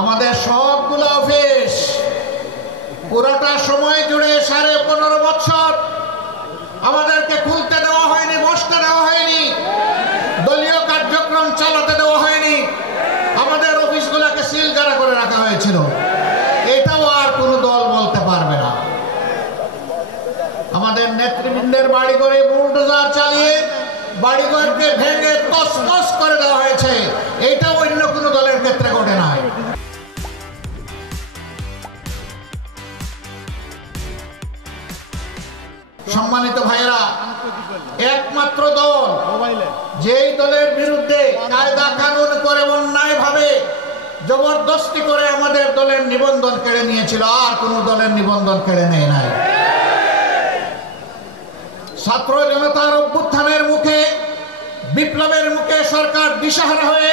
আমাদের সবগুলো অফিস পুরোটা সময় জুড়ে 15.5 বছর আমাদেরকে খুলতে দেওয়া হয়নি, বসতে দেওয়া হয়নি, দলীয় কার্যক্রম চালাতে দেওয়া হয়নি, আমাদের অফিসগুলোকে সিলগালা করে রাখা হয়েছিল। এটাও আর কোনো দল বলতে পারবে না। আমাদের নেতৃবৃন্দের বাড়িঘরে বুলডোজার চালিয়ে বাড়িঘরকে ভেঙে তছনছ করে দেওয়া হয়েছে। এটাও অন্য কোনো দলের ক্ষেত্রে ঘটে নাই। সম্মানিত ভাইরা, একমাত্র দল যেই দলের বিরুদ্ধে কায়দা কানুন করে অন্যায় ভাবে জবরদস্তি করে আমাদের দলের নিবন্ধন কেড়ে নিয়েছিল, আর কোন দলের নিবন্ধন কেড়ে নেয় নাই। ছাত্র জনতার অভ্যুত্থানের মুখে, বিপ্লবের মুখে সরকার দিশাহারা হয়ে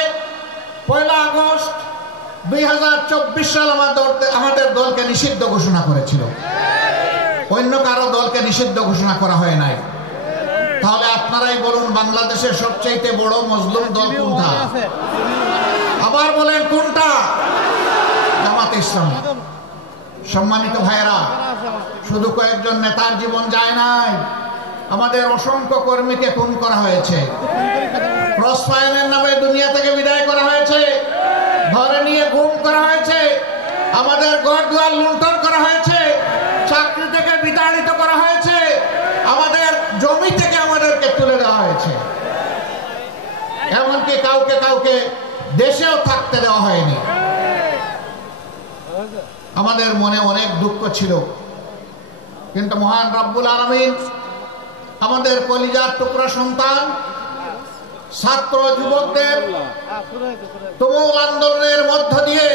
1 আগস্ট 2024 সাল আমাদের দলকে নিষিদ্ধ ঘোষণা করেছিল। অন্য কারো দলকে নিষিদ্ধ ঘোষণা করা হয় নাই। তাহলে আপনারাই বলুন, বাংলাদেশের সবচেয়ে বড় মজলুম দল কোনটা? আবার বলেন কোনটা? জামাতে ইসলামী। সম্মানিত ভাইরা, শুধু কয়েকজন নেতার জীবন যায় নাই, আমাদের অসংখ্য কর্মীকে খুন করা হয়েছে, ক্রস ফায়ারের নামে দুনিয়া থেকে বিদায় করা হয়েছে, ধরে নিয়ে গুম করা হয়েছে, আমাদের ঘর দুয়ার লুণ্ঠন করা হয়েছে, চাকরি থেকে বিতাড়িত করা হয়েছে, আমাদের জমি থেকে আমাদেরকে তুলে দেওয়া হয়েছে, এমনকি কাউকে কাউকে দেশেও থাকতে দেওয়া হয়নি। আমাদের মনে অনেক দুঃখ ছিল, কিন্তু মহান রব্বুল আলামিন আমাদের কলিজার টুকরা সন্তান ছাত্র যুবকদের তুমুল আন্দোলনের মধ্য দিয়ে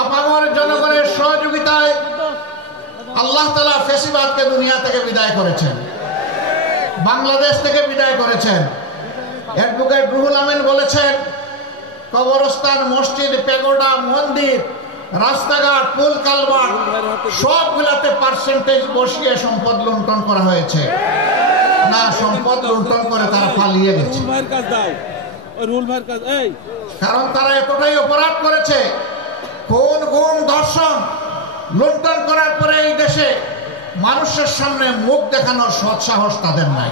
আপামর জনগণের সহযোগিতায় আল্লাহ তাআলা ফ্যাসিবাদকে দুনিয়া থেকে বিদায় করেছেন, বাংলাদেশ থেকে বিদায় করেছেন। অ্যাডভোকেট রুহুল আমিন বলেছেন, কবরস্থান, মসজিদ, প্যাগোডা, মন্দির, রাস্তাঘাট, পুল কালভার্ট সবগুলাতে পার্সেন্টেজ বসিয়ে সম্পদ লুণ্ঠন করা হয়েছে। না, সম্পদ লুণ্ঠন করে তারা পালিয়ে গেছে, কারণ তারা এতটাই অপরাধ করেছে। খুন, গুম, ধর্ষণ, লুণ্ঠন করার পরে এই দেশে মানুষের সামনে মুখ দেখানোর সৎসাহস তাদের নাই।